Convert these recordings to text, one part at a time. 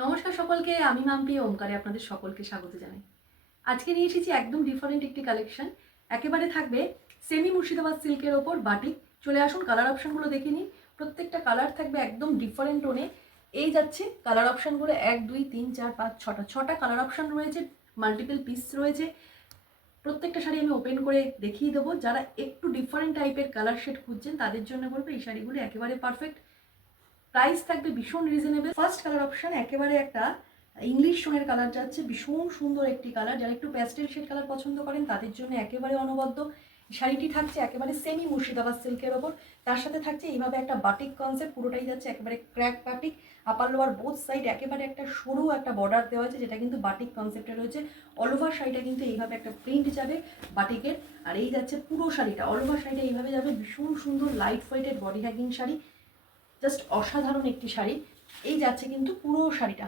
নমস্কার সকলকে, আমি মাম্পি ওমকারে আপনাদের সকলকে স্বাগত জানাই। আজকে নিয়ে এসেছি একদম ডিফারেন্ট একটি কালেকশন। একেবারে থাকবে সেমি মুর্শিদাবাদ সিল্কের ওপর বাটিক। চলে আসুন, কালার অপশনগুলো দেখে নিন। প্রত্যেকটা কালার থাকবে একদম ডিফারেন্ট টোনে। এই যাচ্ছে কালার অপশনগুলো 1 2 3 4 5 6টা কালার অপশন রয়েছে, মাল্টিপল পিস রয়েছে। প্রত্যেকটা শাড়ি আমি ওপেন করে দেখিয়ে দেবো। যারা একটু ডিফারেন্ট টাইপের কালার শেড খুঁজছেন তাদের জন্য বলবো এই শাড়িগুলি একেবারে পারফেক্ট। প্রাইস থাকবে ভীষণ রিজনেবল। ফার্স্ট কালার অপশন একেবারে একটা ইংলিশ টোনের কালার যাচ্ছে, ভীষণ সুন্দর একটি কালার। যারা একটু প্যাস্টেল শেড কালার পছন্দ করেন তাদের জন্য একেবারে অনবদ্য। শাড়িটি থাকছে একেবারে সেমি মুর্শিদাবাদ সিল্কের ওপর, তার সাথে থাকছে এইভাবে একটা বাটিক কনসেপ্ট। পুরোটাই যাচ্ছে একেবারে crack batik. Upper lower both side একেবারে একটা সরু একটা বর্ডার দেওয়া আছে, যেটা কিন্তু বাটিক কনসেপ্টে রয়েছে। অল ওভার শাড়িটা কিন্তু এইভাবে একটা প্রিন্ট যাবে বাটিকের। আর এই যাচ্ছে পুরো শাড়িটা, অল ওভার শাড়িটা এইভাবে যাবে। ভীষণ সুন্দর light weighted body hugging sari, just অসাধারণ একটি শাড়ি। এই যাচ্ছে কিন্তু পুরো শাড়িটা,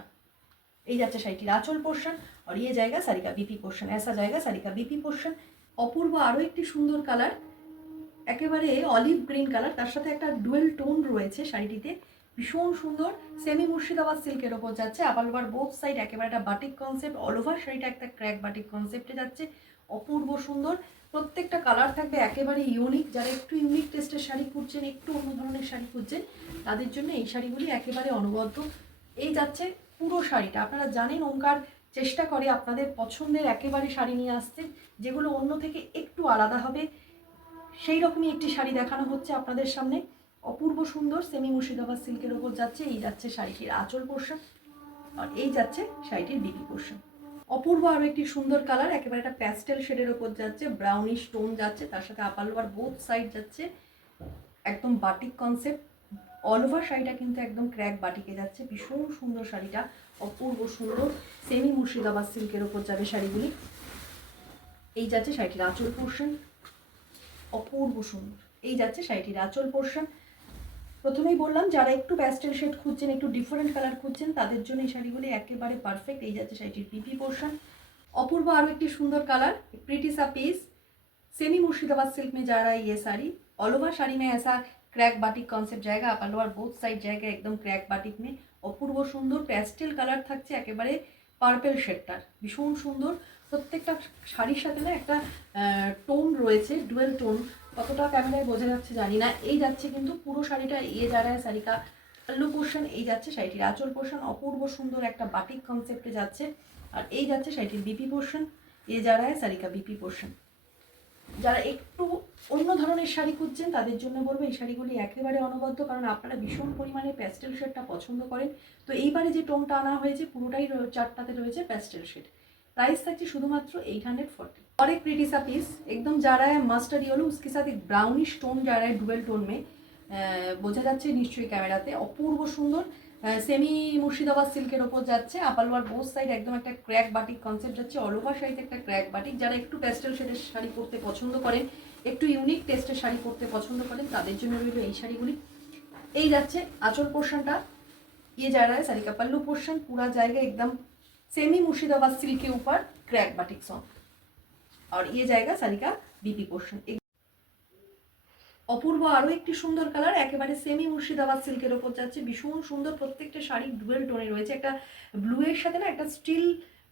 এই যাচ্ছে শাড়িটির আঁচল পোর্শন। আর ये জায়গা সারিকা বিপি পোর্শন, ऐसा জায়গা সারিকা বিপি পোর্শন। অপূর্ব আরও একটি সুন্দর কালার, একেবারে অলিভ গ্রিন কালার, তার সাথে একটা ডুয়েল টোন রয়েছে শাড়িটিতে। ভীষণ সুন্দর সেমি মুর্শিদাবাদ সিল্কের ওপর যাচ্ছে। আপার লোয়ার বোথ সাইড একেবারে একটা বাটিক কনসেপ্ট। অল ওভার শাড়িটা একটা ক্র্যাক বাটিক কনসেপ্টে যাচ্ছে, অপূর্ব সুন্দর। প্রত্যেকটা কালার থাকবে একেবারে ইউনিক। যারা একটু ইউনিক টেস্টের শাড়ি খুঁজছেন, একটু অন্য ধরনের শাড়ি খুঁজছেন, তাদের জন্য এই শাড়িগুলি একেবারে অনবদ্য। এই যাচ্ছে পুরো শাড়িটা। আপনারা জানেন ওমকার চেষ্টা করে আপনাদের পছন্দের একেবারে শাড়ি নিয়ে আসতে, যেগুলো অন্য থেকে একটু আলাদা হবে। সেই রকমই একটি শাড়ি দেখানো হচ্ছে আপনাদের সামনে। অপূর্ব সুন্দর সেমি মুর্শিদাবাদ সিল্কের ওপর যাচ্ছে। এই যাচ্ছে শাড়িটির আঁচল পোর্শন, আর এই যাচ্ছে শাড়িটির বিপি পোর্শন। অপূর্ব আরও একটি সুন্দর কালার, একেবারে একটা প্যাস্টেল শেডের ওপর যাচ্ছে, ব্রাউনিশ টোন যাচ্ছে, তার সাথে আপার লোয়ার বোথ সাইড যাচ্ছে একদম বাটিক কনসেপ্ট। অল ওভার শাড়িটা কিন্তু একদম ক্র্যাক বাটিকে যাচ্ছে। ভীষণ সুন্দর শাড়িটা, অপূর্ব সুন্দর সেমি মুর্শিদাবাদ সিল্কের ওপর যাবে শাড়িগুলি। এই যাচ্ছে শাড়িটির আঁচল পোর্শন, অপূর্ব সুন্দর। এই যাচ্ছে শাড়িটির আঁচল পোর্শন। প্রথমেই বললাম যারা একটু প্যাস্টেল শেড খুঁজছেন, একটু ডিফারেন্ট কালার খুঁজছেন, তাদের জন্য এই শাড়িগুলি একেবারে পারফেক্ট। এই যাচ্ছে শাড়িটির বিপি পোর্শন। অপূর্ব আরও একটি সুন্দর কালার, प्रीटी सा पीस सेमी मुर्शिदाबाद सिल्क में जा रहा है ये साड़ी। ऑल ओवर साड़ी में ऐसा क्रैक बाटिक कॉन्सेप्ट जाएगा, अपर लोअर बोथ साइड जाएगा एकदम क्रैक बाटिक में। অপূর্ব সুন্দর প্যাস্টেল কালার থাকছে, একেবারে পার্পেল শেডটার ভীষণ সুন্দর। প্রত্যেকটা শাড়ির সাথে না একটা টোন রয়েছে, ডুয়েল টোন। কতটা ক্যামেরায় বোঝা যাচ্ছে জানি না। এই যাচ্ছে কিন্তু পুরো শাড়িটা ইয়ে যা রা শাড়ি কা পল্লু পোর্শন। এই যাচ্ছে শাড়িটির আঁচল পোর্শন, অপূর্ব সুন্দর একটা বাটিক কনসেপ্টে যাচ্ছে। আর এই যাচ্ছে শাড়িটির বিপি পোর্শন, এ যা রা শাড়ি কা বিপি পোর্শন। যারা একটু অন্য ধরনের শাড়ি খুঁজছেন তাদের জন্য বলবো এই শাড়িগুলি একেবারে অনবদ্য, কারণ আপনারা ভীষণ পরিমাণে প্যাস্টেল শেডটা পছন্দ করেন। তো এইবারে যে টোনটা আনা হয়েছে পুরোটাই চারটাতে রয়েছে প্যাস্টেল শেড। प्राइस থাকছে শুধুমাত্র 840। और एक प्रीटी सा पीस एकदम जा रहा है मस्टर्ड येलो, उसके साथ एक ब्राउनिश टोन जा रहा है डुअल टोन में। বোঝা যাচ্ছে নিশ্চয়ই ক্যামেরাতে। অপূর্ব সুন্দর সেমি মুর্শিদাবাদ সিল্কের ওপর যাচ্ছে। আপার লোয়ার বোথ সাইড একদম একটা ক্র্যাক বাটিক কনসেপ্ট যাচ্ছে। অল ওভার শাড়িতে একটা ক্র্যাক বাটিক। যারা একটু প্যাস্টেল শেডের শাড়ি পরতে পছন্দ করেন, একটু ইউনিক টেস্টের শাড়ি পরতে পছন্দ করেন, তাদের জন্য রইল এই শাড়িগুলি। এই যাচ্ছে আঁচল পোর্শনটা, ये जा रहा है साड़ी का पल्लू पोर्शन। पूरा जाएगा एकदम सेमी मुर्शिदाबाद सिल्क के ऊपर क्रैक बाटिक सॉन्ग, और ये जाएगा साड़ी का बीपी पोर्शन। অপূর্ব আরও একটি সুন্দর কালার, একেবারে সেমি মুর্শিদাবাদ সিল্কের ওপর যাচ্ছে, ভীষণ সুন্দর। প্রত্যেকটা শাড়ি ডুয়েল টোনে রয়েছে, একটা ব্লু এর সাথে না একটা স্টিল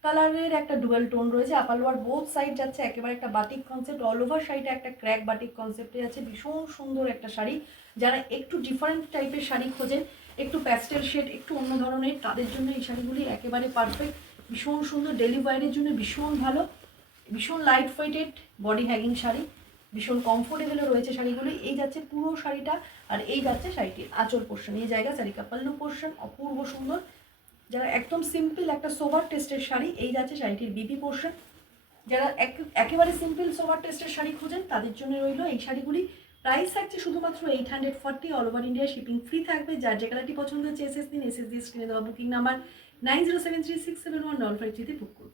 কালারের একটা ডুয়েল টোন রয়েছে। আপার লোয়ার বোথ সাইড যাচ্ছে একেবারে একটা বাটিক কনসেপ্ট। অল ওভার শাড়িটা একটা ক্র্যাক বাটিক কনসেপ্টে যাচ্ছে, ভীষণ সুন্দর একটা শাড়ি। যারা একটু ডিফারেন্ট টাইপের শাড়ি খোঁজেন, একটু প্যাস্টেল শেড, একটু অন্য ধরনের, তাদের জন্য এই শাড়িগুলি একেবারে পারফেক্ট। ভীষণ সুন্দর, ডেলি ওয়্যারের জন্য ভীষণ ভালো, ভীষণ light weighted body hugging sari, ভীষণ কমফোর্টেবলও রয়েছে শাড়িগুলি। এই যাচ্ছে পুরো শাড়িটা, আর এই যাচ্ছে শাড়িটির আঁচল পোর্শন। এই জায়গা শাড়ি কা পল্লু পোর্শন, অপূর্ব সুন্দর। যারা একদম সিম্পল একটা সোবার টেস্টের শাড়ি, এই যাচ্ছে শাড়িটির বিপি পোর্শন। যারা একেবারে সিম্পল সোবার টেস্টের শাড়ি খোঁজেন তাদের জন্য রইল এই শাড়িগুলি। প্রাইস থাকছে শুধুমাত্র 840। All over India shipping free থাকবে। যার যে কালারটি পছন্দ হচ্ছে এসএস দিন, এসএস দিয়ে স্ক্রিনে দেওয়া বুকিং নাম্বার 9073671553 বুক করুন।